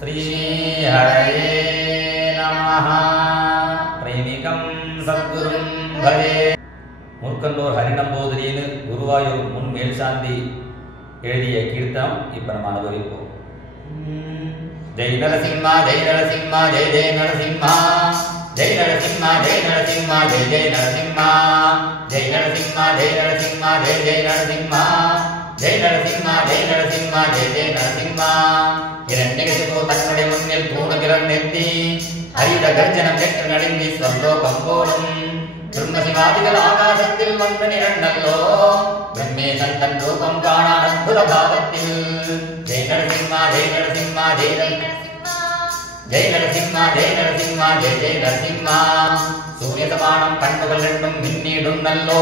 श्री हरये नमः प्रेमिकं सद्गुरुं भजे முற்கண்டோர் ஹரிநம்போதிரின்னு குருவாயூர் முன் மேல்சாந்தி எழுதிய கீர்த்தனம் இப்ப நம்ம அனுபவிப்போம். ஜெய் நரசிம்மா ஜெய் நரசிம்மா ஜெய் ஜெய் நரசிம்மா ஜெய் நரசிம்மா ஜெய் நரசிம்மா ஜெய் ஜெய் நரசிம்மா ஜெய் நரசிம்மா ஜெய் நரசிம்மா ஜெய் ஜெய் நரசிம்மா ஜெய் நரசிம்மா ஜெய் நரசிம்மா ஜெய் ஜெய் நரசிம்மா. இரண்யகசிபு தன்னுடைய முன்னில் பூணுகிறம் நெத்தி ஹரியுட கர்ஜனம் கேட்டு நடுங்கி ஸ்வர்லோகம் போலும் பிரம்மசிவாதிகள் ஆகாசத்தில் வந்து நிரண்டல்லோ பிரம்மேசன் தன் ரூபம் காண அற்புத பாவத்தில். ஜெய் நரசிம்மா ஜெய் நரசிம்மா ஜெய் ஜெய் நரசிம்மா ஜெய் நரசிம்மா ஜெய் ஜெய் நரசிம்மா. சூரியசமானம் கண்ணுகள் ரெண்டும் மின்னிடும் நல்லோ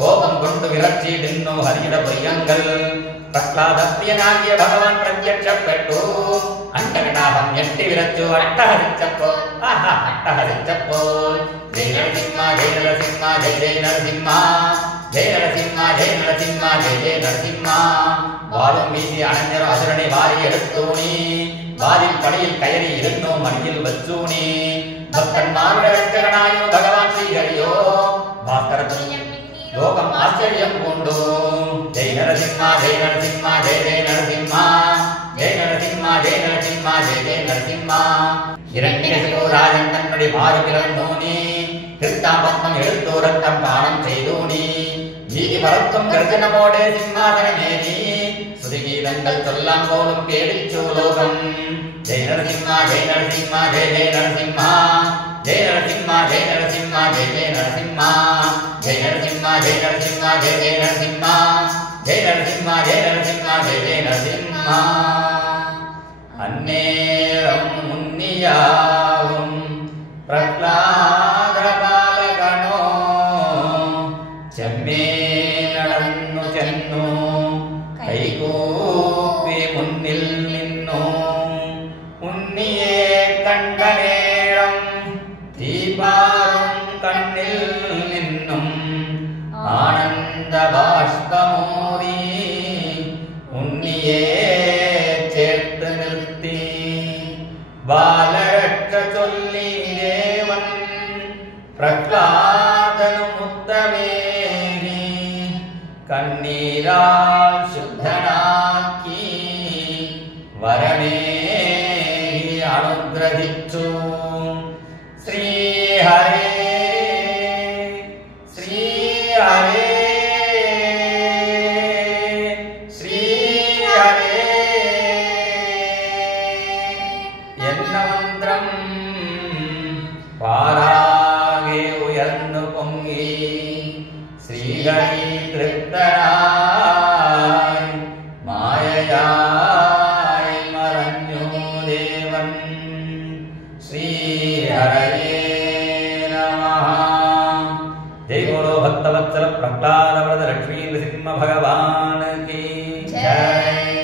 கோபம் கொண்டு விரட்சி தின்னோ ஹரியுட பொய்யங்கள். பிரஹ்லாத பிரியனாகிய பகவான் பிரத்யட்சப்பட்டு அண்டகடாகம் எட்டி விரச்சு அட்டஹரிச்சப்போ அட்டஹரிச்சப்போ. ஜெய் நரசிம்மா ஜெய் நரசிம்மா ஜெய் ஜெய் நரசிம்மா ஜெய் நரசிம்மா ஜெய் நரசிம்மா ஜெய் ஜெய் நரசிம்மா. வாழும் வீசி அணைஞர் அசுரனை வாரி எடுத்தோனி வாரில் படையில் கயறி இருந்தோ மடியில் வச்சூனி. பக்தன்மாருட ரட்சகனாயோ பகவான் ஸ்ரீஹரியோ பாஸ்கர லோகம் ஆச்சரியம் கொண்டோ. ஜெய் நரசிம்மா ஜெய் நரசிம்மா ஜெய் ஜெய் நரசிம்மா ஜெய் நரசிம்மா ஜெய் நரசிம்மா ஜெய் ஜெய் நரசிம்மா. இரண்யகசிபு ராஜன் தன்னுடைய மாறு பிறந்தோனி திருத்தாம்பத்மம் எடுத்தோ ரத்தம் பானம் செய்தோனி. வீதி பரத்தும் கர்ஜனமோடே சிம்மாதனமேனி சுதிகீதங்கள் சொல்லாம் போலும் பேடிச்சோ லோகம். ஜெய் நரசிம்மா ஜெய் நரசிம்மா ஜெய் ஜெய் நரசிம்மா ஜெய் நரசிம்மா ஜெய் நரசிம்மா ஜெய் ஜெய் நரசிம்மா ஜெய் நரசிம்மா ஜெய் நரசிம்மா ஜெய் ஜெய் நரசிம்மா ஜெய் நரசிம்மா ஜெய் நரசிம்மா ஜெய் ஜெய் நரசிம்மா. அந்நேரம் முன்னியாவும் பிரஹ்லாத பாலகனோ செம்மே நடന്നു ചെന്നു കൈകൂപ്പി മുന്നിൽ നിന്നു. ഉണ്ണിയെ കണ്ട നേരം ദീപാറും കണ്ണിൽ നിന്നും ആനന്ദ ബാഷ്പമൂറി ഉണ്ണിയെ ചേർത്ത് നിർത്തി. ബാലരക്ഷ ചൊല്ലി ദേവൻ പ്രഹ്ലാദനും ഉത്തമേകി കണ്ണീരാൽ ശുദ്ധനാക്കി വരമേകി അനുഗ്രഹിച്ചു. ശ്രീഹരേ ശ്രീഹരേ ശ്രീഹരേ എന്ന മന്ത്രം പാരാകെ ഉയർന്നു പൊങ്ങി ശ്രീഹരി തൃപ്തനായി മായയായി മറഞ്ഞു ദേവൻ. ശ്രീഹരയേ नमः. जय बोलो भक्तवत्सल प्रह्लाद वरद लक्ष्मी नृसिंह भगवान की जय.